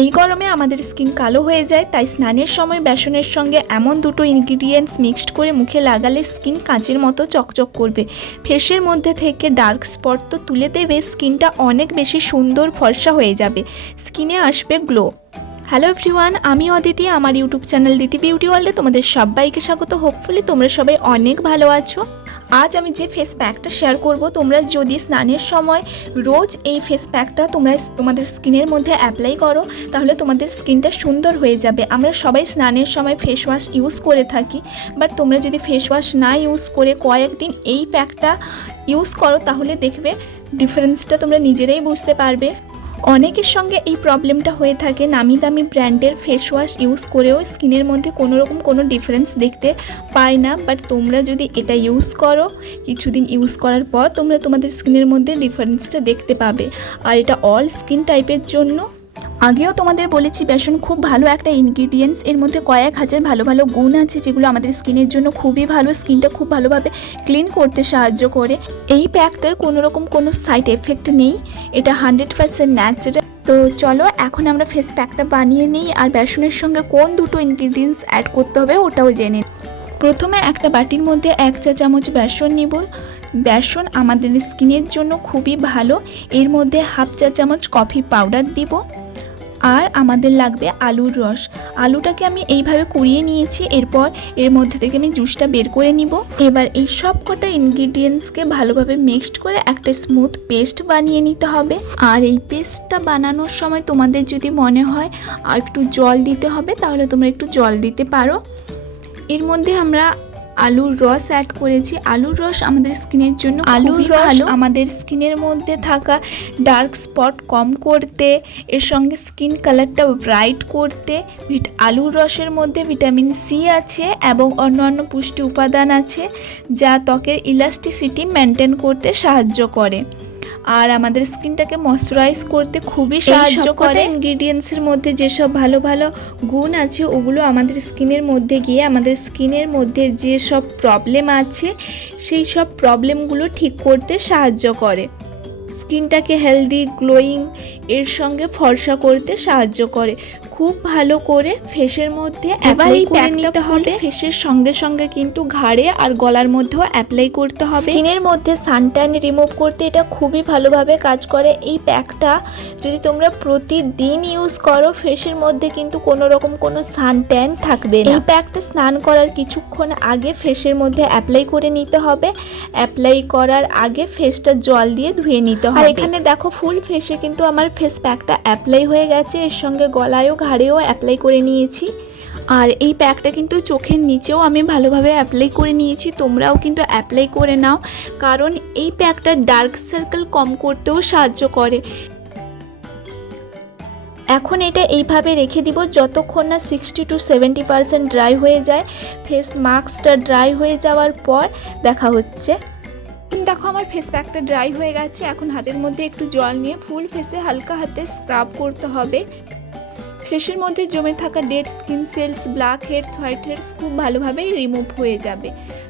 এই গরমে আমাদের স্কিন কালো হয়ে যায়, তাই স্নানের সময় বেসনের সঙ্গে এমন দুটো ইনগ্রিডিয়েন্টস মিক্সড করে মুখে লাগালে স্কিন কাঁচের মতো চকচক করবে। ফেসের মধ্যে থেকে ডার্ক স্পট তো তুলে দেবে, স্কিনটা অনেক বেশি সুন্দর ফর্সা হয়ে যাবে, স্কিনে আসবে গ্লো। হ্যালো এভরিওয়ান, আমি অদিতি, আমার ইউটিউব চ্যানেল দিতি বিউটি ওয়ার্ল্ডে তোমাদের সবাইকে স্বাগত। হোপফুলি তোমরা সবাই অনেক ভালো আছো। আজ আমি যে ফেস প্যাকটা শেয়ার করব, তোমরা যদি স্নানের সময় রোজ এই ফেস প্যাকটা তোমাদের স্কিনের মধ্যে অ্যাপ্লাই করো, তাহলে তোমাদের স্কিনটা সুন্দর হয়ে যাবে। আমরা সবাই স্নানের সময় ফেস ওয়াশ ইউজ করে থাকি, বাট তোমরা যদি ফেস ওয়াশ না ইউজ করে কয়েকদিন এই প্যাকটা ইউজ করো, তাহলে দেখবে ডিফারেন্সটা তোমরা নিজেরাই বুঝতে পারবে। অনেকের সঙ্গে এই প্রবলেমটা হয়ে থাকে, নামি দামি ব্র্যান্ডের ফেস ওয়াশ ইউজ করেও স্কিনের মধ্যে কোনো ডিফারেন্স দেখতে পায় না। বাট তোমরা যদি এটা ইউজ করো, কিছুদিন ইউজ করার পর তোমরা তোমাদের স্কিনের মধ্যে ডিফারেন্সটা দেখতে পাবে। আর এটা অল স্কিন টাইপের জন্য। আগেও তোমাদের বলেছি বেসন খুব ভালো একটা ইনগ্রিডিয়েন্টস, এর মধ্যে কয়েক হাজার ভালো ভালো গুণ আছে যেগুলো আমাদের স্কিনের জন্য খুবই ভালো, স্কিনটা খুব ভালোভাবে ক্লিন করতে সাহায্য করে। এই প্যাকটার কোনো সাইড এফেক্ট নেই, এটা 100% ন্যাচারাল। তো চলো এখন আমরা ফেস প্যাকটা বানিয়ে নিই, আর বেসনের সঙ্গে কোন দুটো ইনগ্রিডিয়েন্টস অ্যাড করতে হবে ওটাও জেনে। প্রথমে একটা বাটির মধ্যে 1 চা চামচ বেসন নিব। বেসন আমাদের স্কিনের জন্য খুবই ভালো। এর মধ্যে 1/2 চা চামচ কফি পাউডার দিব। আর আমাদের লাগবে আলুর রস। আলুটাকে আমি এইভাবে কুড়িয়ে নিয়েছি, এরপর এর মধ্যে থেকে আমি জুসটা বের করে নিব। এবার এই সব কটা ইনগ্রিডিয়েন্টসকে ভালোভাবে মিক্সড করে একটা স্মুথ পেস্ট বানিয়ে নিতে হবে। আর এই পেস্টটা বানানোর সময় তোমাদের যদি মনে হয় আর একটু জল দিতে হবে, তাহলে তোমরা একটু জল দিতে পারো। এর মধ্যে আমরা আলুর রস অ্যাড করেছি। আলুর রস আমাদের স্কিনের জন্য খুবই ভালো, আমাদের স্কিনের মধ্যে থাকা ডার্ক স্পট কম করতে, এর সঙ্গে স্কিন কালারটা ব্রাইট করতে। আলুর রসের মধ্যে ভিটামিন সি আছে এবং অন্যান্য পুষ্টি উপাদান আছে, যা ত্বকের ইলাস্টিসিটি মেনটেন করতে সাহায্য করে আর আমাদের স্কিনটাকে ময়শ্চারাইজ করতে খুবই সাহায্য করে। ইনগ্রিডিয়েন্টসের মধ্যে যেসব ভালো ভালো গুণ আছে, ওগুলো আমাদের স্কিনের মধ্যে গিয়ে আমাদের স্কিনের মধ্যে যেসব প্রবলেম আছে সেই সব প্রবলেমগুলো ঠিক করতে সাহায্য করে। স্কিনটাকে হেলদি, গ্লোয়িং, এর সঙ্গে ফর্সা করতে সাহায্য করে। খুব ভালো করে ফেসের মধ্যে অ্যাপ্লাই করে নিতে হবে। ফেসের সঙ্গে সঙ্গে কিন্তু ঘাড়ে আর গলার মধ্যেও অ্যাপ্লাই করতে হবে। স্কিনের মধ্যে সানট্যান রিমুভ করতে এটা খুবই ভালোভাবে কাজ করে। এই প্যাকটা যদি তোমরা প্রতিদিন ইউজ করো, ফেসের মধ্যে কিন্তু কোনো সানট্যান থাকবে না। এই প্যাকটা স্নান করার কিছুক্ষণ আগে ফেসের মধ্যে অ্যাপ্লাই করে নিতে হবে। অ্যাপ্লাই করার আগে ফেসটা জল দিয়ে ধুয়ে নিতে হবে। আর এখানে দেখো ফুল ফেসে কিন্তু আমার ফেস প্যাকটা অ্যাপ্লাই হয়ে গেছে, এর সঙ্গে গলায়ও ঘাড়েও অ্যাপ্লাই করে নিয়েছি। আর এই প্যাকটা কিন্তু চোখের নিচেও আমি ভালোভাবে অ্যাপ্লাই করে নিয়েছি। তোমরাও কিন্তু অ্যাপ্লাই করে নাও, কারণ এই প্যাকটা ডার্ক সার্কেল কম করতেও সাহায্য করে। এখন এটা এইভাবে রেখে দিব যতক্ষণ না 60 to 70% ড্রাই হয়ে যায়। ফেস মাস্কটা ড্রাই হয়ে যাওয়ার পর দেখা হচ্ছে। দেখো আমার ফেস প্যাকটা ড্রাই হয়ে গেছে। এখন হাতের মধ্যে একটু জল নিয়ে ফুল ফেসে হালকা হাতে স্ক্রাব করতে হবে। ফেসের মধ্যে জমে থাকা dead skin cells, black heads, white heads খুব ভালোভাবে রিমুভ হয়ে যাবে।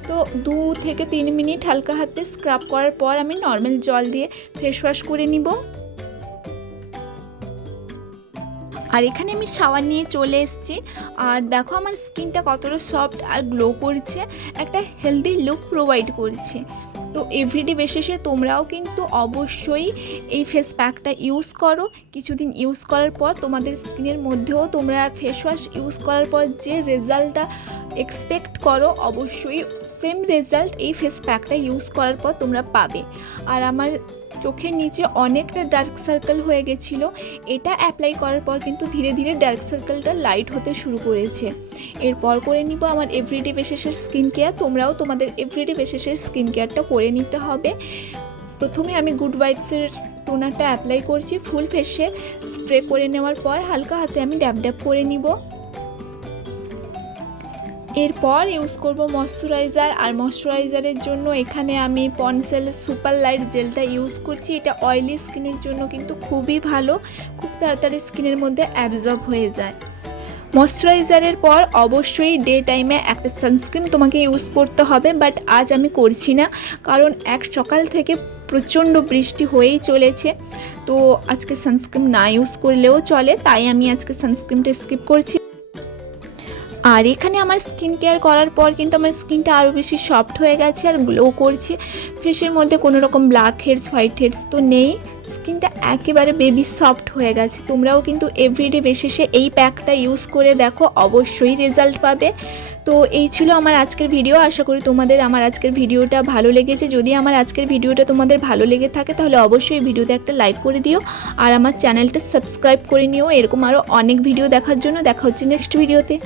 তো 2 থেকে 3 মিনিট হালকা হাতে স্ক্রাব করার পর আমি নর্মাল জল দিয়ে ফেস ওয়াশ করে নিব। আর এখানে আমি শাওয়ার নিয়ে চলে এসেছি। আর দেখো আমার স্কিনটা কতটা সফট আর গ্লো করছে, একটা হেলদি লুক প্রোভাইড করছে। তো এভরিডে বেসিসে তোমরাও কিন্তু অবশ্যই এই ফেস প্যাকটা ইউজ করো। কিছুদিন ইউজ করার পর তোমাদের স্কিনের মধ্যেও তোমরা ফেস ওয়াশ ইউজ করার পর যে রেজাল্টটা এক্সপেক্ট করো, অবশ্যই সেম রেজাল্ট এই ফেস প্যাকটা ইউজ করার পর তোমরা পাবে। আর আমার চোখের নিচে অনেকটা ডার্ক সার্কেল হয়ে গেছিলো, এটা অ্যাপ্লাই করার পর কিন্তু ধীরে ধীরে ডার্ক সার্কেলটা লাইট হতে শুরু করেছে। এরপর করে নিব আমার এভরিডে বেসিসের স্কিন কেয়ার। তোমরাও তোমাদের এভরিডে বেসিসের স্কিন কেয়ারটা করে নিতে হবে। প্রথমে আমি গুড ভাইবসের টোনারটা অ্যাপ্লাই করছি। ফুল ফেসে স্প্রে করে নেওয়ার পর হালকা হাতে আমি ড্যাব ড্যাব করে নিব। এরপর ইউজ করব ময়শ্চারাইজার। আর ময়শ্চারাইজারের জন্য এখানে আমি পন্ডসেল সুপার লাইট জেলটা ইউজ করছি। এটা অয়েলি স্কিনের জন্য কিন্তু খুবই ভালো, খুব তাড়াতাড়ি স্কিনের মধ্যে অ্যাবজর্ব হয়ে যায়। ময়শ্চারাইজারের পর অবশ্যই ডে টাইমে একটা সানস্ক্রিন তোমাকে ইউজ করতে হবে, বাট আজ আমি করছি না, কারণ সকাল থেকে প্রচণ্ড বৃষ্টি হয়েই চলেছে। তো আজকে সানস্ক্রিন না ইউজ করলেও চলে, তাই আমি আজকে সানস্ক্রিনটা স্কিপ করছি। আর এখানে আমার স্কিন কেয়ার করার পর কিন্তু আমার স্কিনটা আরও বেশি সফট হয়ে গেছে আর গ্লো করছে। ফেসের মধ্যে কোনো রকম ব্ল্যাক হেডস হোয়াইট হেডস তো নেই, স্কিনটা একেবারে বেবি সফট হয়ে গেছে। তোমরাও কিন্তু এভরিডে বেসিসে এই প্যাকটা ইউজ করে দেখো, অবশ্যই রেজাল্ট পাবে। তো এই ছিল আমার আজকের ভিডিও। আশা করি তোমাদের আমার আজকের ভিডিওটা ভালো লেগেছে। যদি আমার আজকের ভিডিওটা তোমাদের ভালো লেগে থাকে তাহলে অবশ্যই ভিডিওতে একটা লাইক করে দিও আর আমার চ্যানেলটা সাবস্ক্রাইব করে নিও এরকম আরও অনেক ভিডিও দেখার জন্য। দেখা হচ্ছে নেক্সট ভিডিওতে।